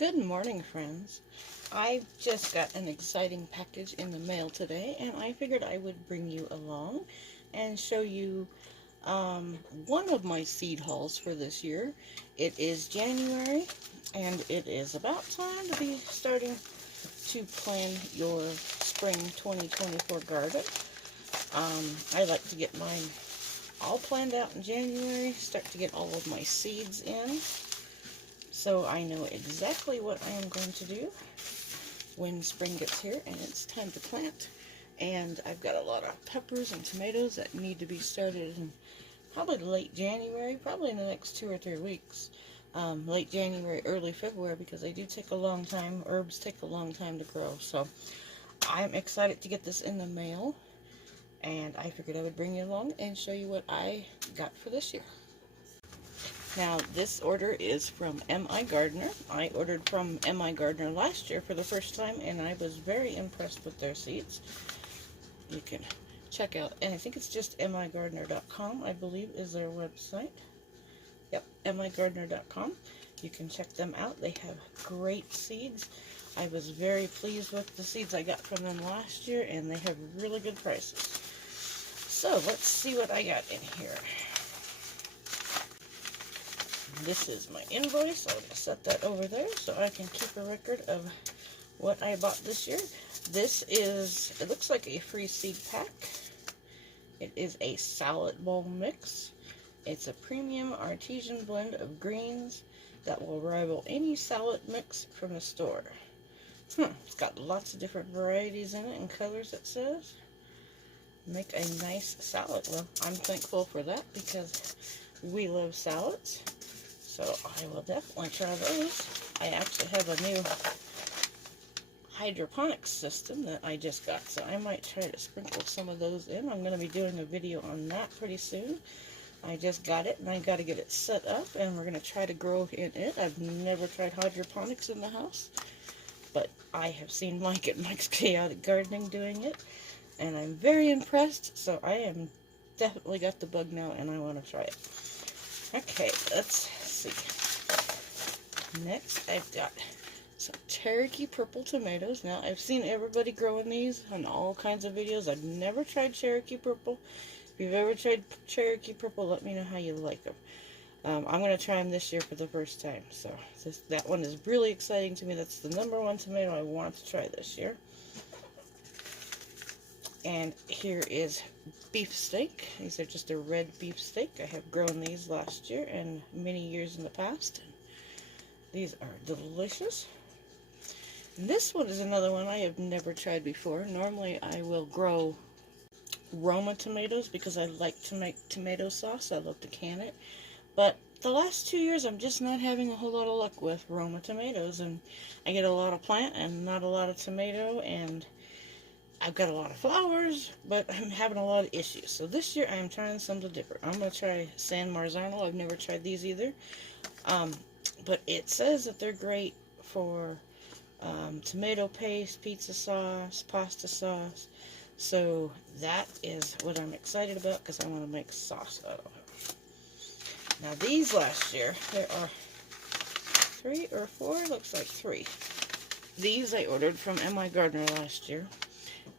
Good morning, friends. I just got an exciting package in the mail today, and I figured I would bring you along and show you one of my seed hauls for this year. It is January, and it is about time to be starting to plan your spring 2024 garden. I like to get mine all planned out in January, start to get all of my seeds in, so I know exactly what I am going to do when spring gets here and it's time to plant. And I've got a lot of peppers and tomatoes that need to be started in probably late January, probably in the next 2 or 3 weeks. Late January, early February, because they do take a long time. Herbs take a long time to grow. So I'm excited to get this in the mail, and I figured I would bring you along and show you what I got for this year. Now, this order is from M.I. Gardener. I ordered from M.I. Gardener last year for the first time, and I was very impressed with their seeds. You can check out, and I think it's just migardener.com, I believe, is their website. Yep, migardener.com. You can check them out. They have great seeds. I was very pleased with the seeds I got from them last year, and they have really good prices. So, let's see what I got in here. This is my invoice. I'll just set that over there so I can keep a record of what I bought this year. This is, it looks like a free seed pack. It is a salad bowl mix. It's a premium artesian blend of greens that will rival any salad mix from the store. It's got lots of different varieties in it and colors, it says. Make a nice salad. Well, I'm thankful for that because we love salads. So I will definitely try those. I actually have a new hydroponic system that I just got, so I might try to sprinkle some of those in. I'm going to be doing a video on that pretty soon. I just got it, and I got to get it set up, and we're going to try to grow in it. I've never tried hydroponics in the house, but I have seen Mike at Mike's Chaotic Gardening doing it, and I'm very impressed, so I am definitely got the bug now, and I want to try it. Okay, let's see. Next, I've got some Cherokee purple tomatoes. Now, I've seen everybody growing these on all kinds of videos. I've never tried Cherokee purple. If you've ever tried Cherokee purple, let me know how you like them. I'm going to try them this year for the first time. So, that one is really exciting to me. That's the #1 tomato I want to try this year. And here is beefsteak. These are just a red beefsteak. I have grown these last year and many years in the past. These are delicious. And this one is another one I have never tried before. Normally I will grow Roma tomatoes because I like to make tomato sauce. I love to can it. But the last 2 years I'm just not having a whole lot of luck with Roma tomatoes. And I get a lot of plant and not a lot of tomato, and I've got a lot of flowers, but I'm having a lot of issues. So this year I'm trying something different. I'm going to try San Marzano. I've never tried these either. But it says that they're great for tomato paste, pizza sauce, pasta sauce. So that is what I'm excited about because I want to make sauce out of them. Now these last year, there are 3 or 4, looks like 3. These I ordered from M.I. Gardener last year.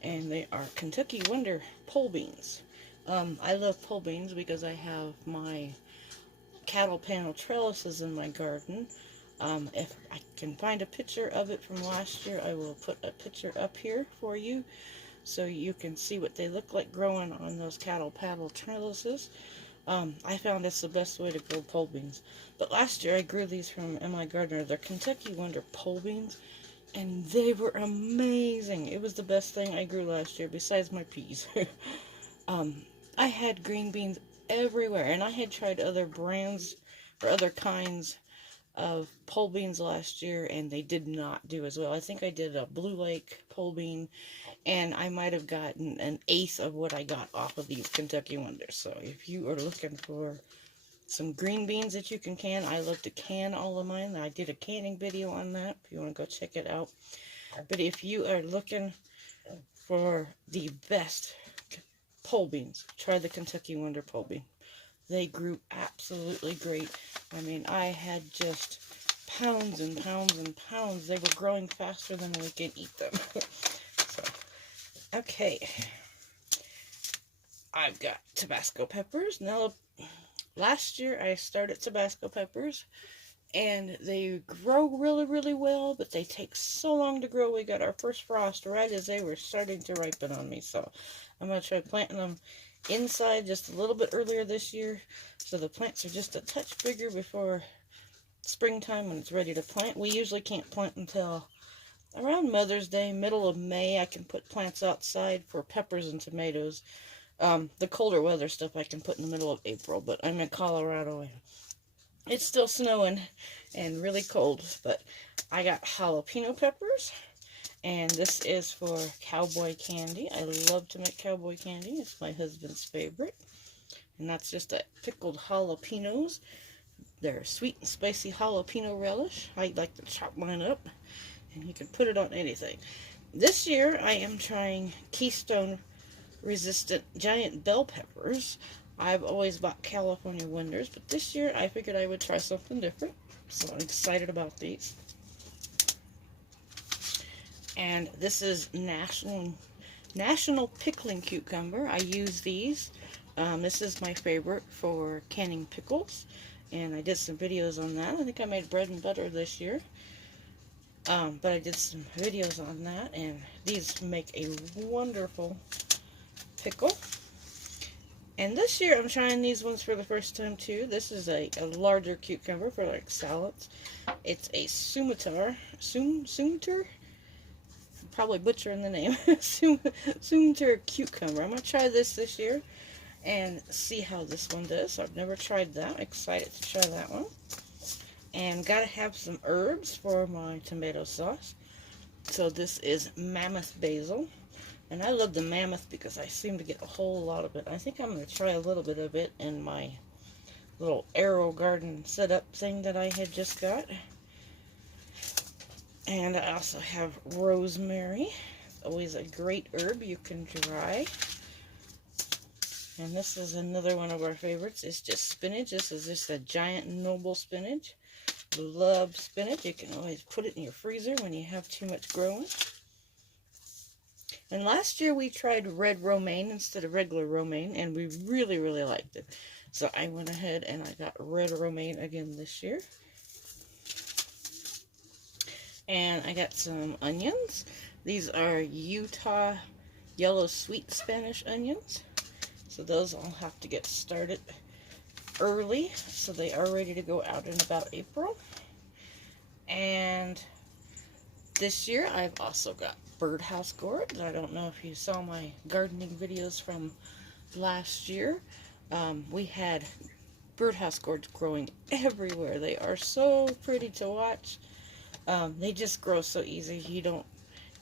And they are Kentucky Wonder pole beans. I love pole beans because I have my cattle panel trellises in my garden. If I can find a picture of it from last year, I will put a picture up here for you so you can see what they look like growing on those cattle panel trellises. I found it's the best way to grow pole beans. But last year I grew these from M.I. Gardener. They're Kentucky Wonder pole beans. And they were amazing. It was the best thing I grew last year, besides my peas. I had green beans everywhere, and I had tried other brands or other kinds of pole beans last year, and they did not do as well. I think I did a Blue Lake pole bean, and I might have gotten an eighth of what I got off of these Kentucky Wonders. So if you are looking for some green beans that you can can. I love to can all of mine. I did a canning video on that if you want to go check it out. But if you are looking for the best pole beans, try the Kentucky Wonder pole bean. They grew absolutely great. I mean, I had just pounds and pounds and pounds. They were growing faster than we could eat them. So, okay. I've got Tabasco peppers. Now, last year I started Tabasco peppers, and they grow really, really well, but they take so long to grow. We got our first frost right as they were starting to ripen on me, so I'm going to try planting them inside just a little bit earlier this year, so the plants are just a touch bigger before springtime when it's ready to plant. We usually can't plant until around Mother's Day, middle of May. I can put plants outside for peppers and tomatoes. The colder weather stuff I can put in the middle of April, but I'm in Colorado and it's still snowing and really cold. But I got jalapeno peppers, and this is for cowboy candy. I love to make cowboy candy. It's my husband's favorite. And that's just a pickled jalapenos. They're sweet and spicy jalapeno relish. I like to chop mine up, and you can put it on anything. This year I am trying Keystone resistant giant bell peppers. I've always bought California winters, but this year I figured I would try something different, so I'm excited about these. And this is National Pickling Cucumber. I use these. This is my favorite for canning pickles, and I did some videos on that. I think I made bread and butter this year. But I did some videos on that, and these make a wonderful pickle. And this year I'm trying these ones for the first time too. This is a larger cucumber for like salads. It's a Sumator, probably butchering the name, Sumator cucumber. I'm going to try this year and see how this one does. I've never tried that. Excited to try that one. And gotta have some herbs for my tomato sauce. So this is Mammoth Basil. And I love the Mammoth because I seem to get a whole lot of it. I think I'm going to try a little bit of it in my little arrow garden setup thing that I had just got. And I also have rosemary. It's always a great herb you can dry. And this is another one of our favorites. It's just spinach. This is just a giant noble spinach. Love spinach. You can always put it in your freezer when you have too much growing. And last year we tried red romaine instead of regular romaine, and we really, really liked it. So I went ahead and I got red romaine again this year. And I got some onions. These are Utah yellow sweet Spanish onions. So those all have to get started early, so they are ready to go out in about April. And this year I've also got birdhouse gourds. I don't know if you saw my gardening videos from last year. We had birdhouse gourds growing everywhere. They are so pretty to watch. They just grow so easy. You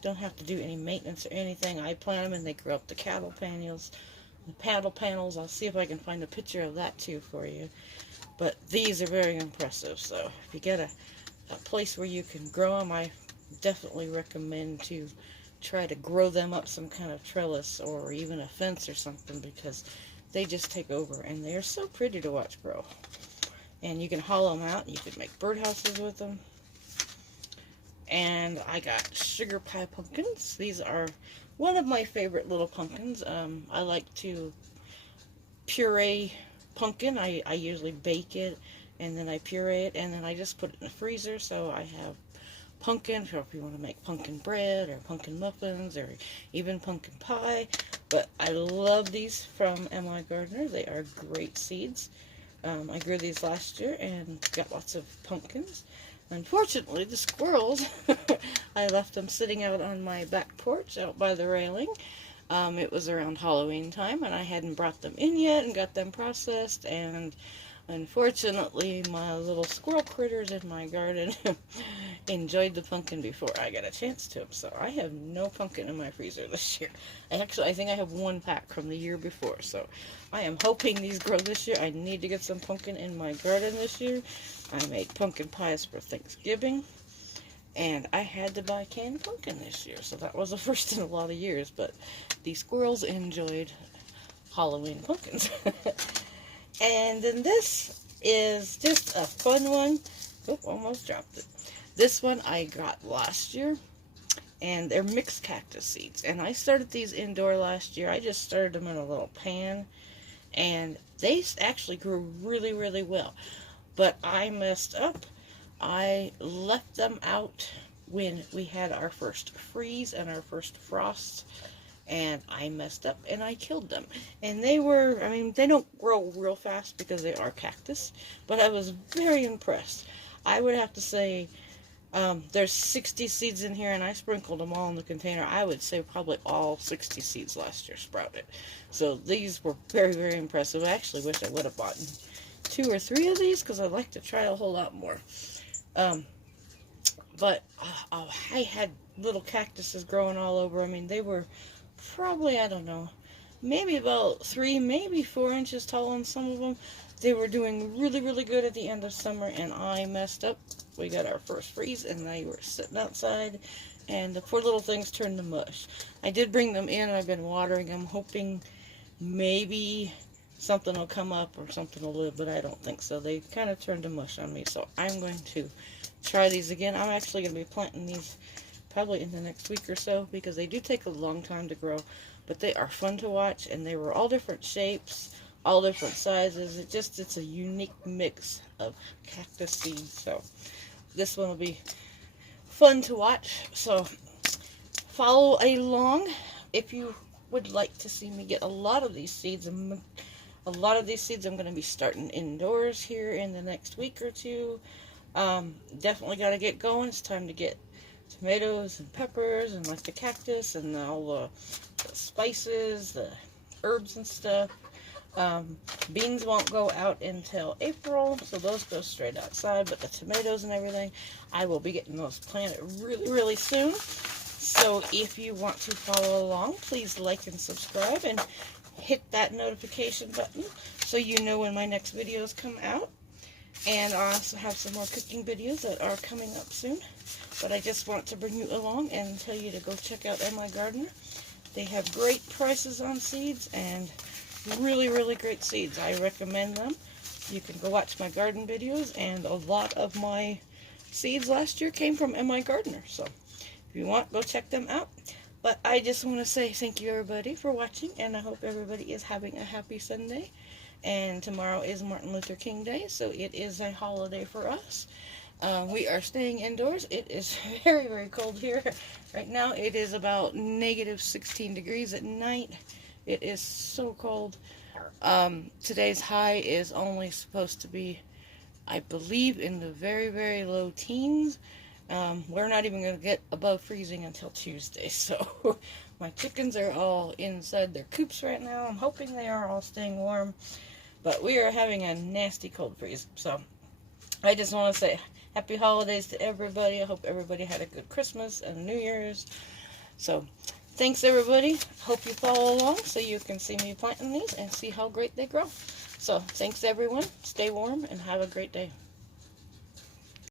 don't have to do any maintenance or anything. I plant them and they grow up the cattle panels. The paddle panels. I'll see if I can find a picture of that too for you. But these are very impressive. So if you get a place where you can grow them, I definitely recommend to try to grow them up some kind of trellis or even a fence or something, because they just take over and they're so pretty to watch grow. And you can hollow them out and you can make birdhouses with them. And I got sugar pie pumpkins. These are one of my favorite little pumpkins. I like to puree pumpkin. I usually bake it and then I puree it and then I just put it in the freezer. So I have pumpkin, or if you want to make pumpkin bread or pumpkin muffins or even pumpkin pie. But I love these from M.I. Gardener. They are great seeds. I grew these last year and got lots of pumpkins. Unfortunately, the squirrels, I left them sitting out on my back porch out by the railing. It was around Halloween time and I hadn't brought them in yet and got them processed, and unfortunately my little squirrel critters in my garden enjoyed the pumpkin before I got a chance to. So I have no pumpkin in my freezer this year. I think I have one pack from the year before. So I am hoping these grow this year. I need to get some pumpkin in my garden this year. I made pumpkin pies for Thanksgiving, and I had to buy canned pumpkin this year. So that was the first in a lot of years, but the squirrels enjoyed Halloween pumpkins. And then this is just a fun one. Oh, almost dropped it. This one I got last year, and they're mixed cactus seeds. And I started these indoor last year. I just started them in a little pan, and they actually grew really, really well. But I messed up. I left them out when we had our first freeze and our first frost, and I messed up and I killed them. And they were, I mean, they don't grow real fast because they are cactus, but I was very impressed. I would have to say there's 60 seeds in here, and I sprinkled them all in the container. I would say probably all 60 seeds last year sprouted. So these were very, very impressive. I actually wish I would have bought 2 or 3 of these because I'd like to try a whole lot more. But I had little cactuses growing all over. I mean, they were probably, I don't know, maybe about 3, maybe 4 inches tall on some of them. They were doing really, really good at the end of summer, and I messed up. We got our first freeze, and they were sitting outside, and the poor little things turned to mush. I did bring them in, and I've been watering them, hoping maybe something will come up or something will live, but I don't think so. They kind of turned to mush on me, so I'm going to try these again. I'm actually going to be planting these probably in the next week or so, because they do take a long time to grow, but they are fun to watch, and they were all different shapes, all different sizes. It's a unique mix of cactus seeds, so this one will be fun to watch. So follow along if you would like to see me get a lot of these seeds. A lot of these seeds I'm going to be starting indoors here in the next week or two. Definitely got to get going. It's time to get tomatoes and peppers and like the cactus and all the spices, the herbs and stuff. Beans won't go out until April, so those go straight outside, but the tomatoes and everything, I will be getting those planted really, really soon. So if you want to follow along, please like and subscribe and hit that notification button so you know when my next videos come out. And I also have some more cooking videos that are coming up soon, but I just want to bring you along and tell you to go check out My Gardener. They have great prices on seeds and really, really great seeds. I recommend them. You can go watch my garden videos, and a lot of my seeds last year came from My Gardener. So if you want, go check them out. But I just want to say thank you, everybody, for watching, and I hope everybody is having a happy Sunday. And tomorrow is Martin Luther King Day, so it is a holiday for us. We are staying indoors. It is very, very cold here. Right now it is about negative 16 degrees at night. It is so cold. Today's high is only supposed to be, I believe, in the very, very low teens. We're not even going to get above freezing until Tuesday. So my chickens are all inside their coops right now. I'm hoping they are all staying warm. But we are having a nasty cold freeze. So I just want to say happy holidays to everybody. I hope everybody had a good Christmas and New Year's. So thanks, everybody. Hope you follow along so you can see me planting these and see how great they grow. So thanks, everyone. Stay warm and have a great day.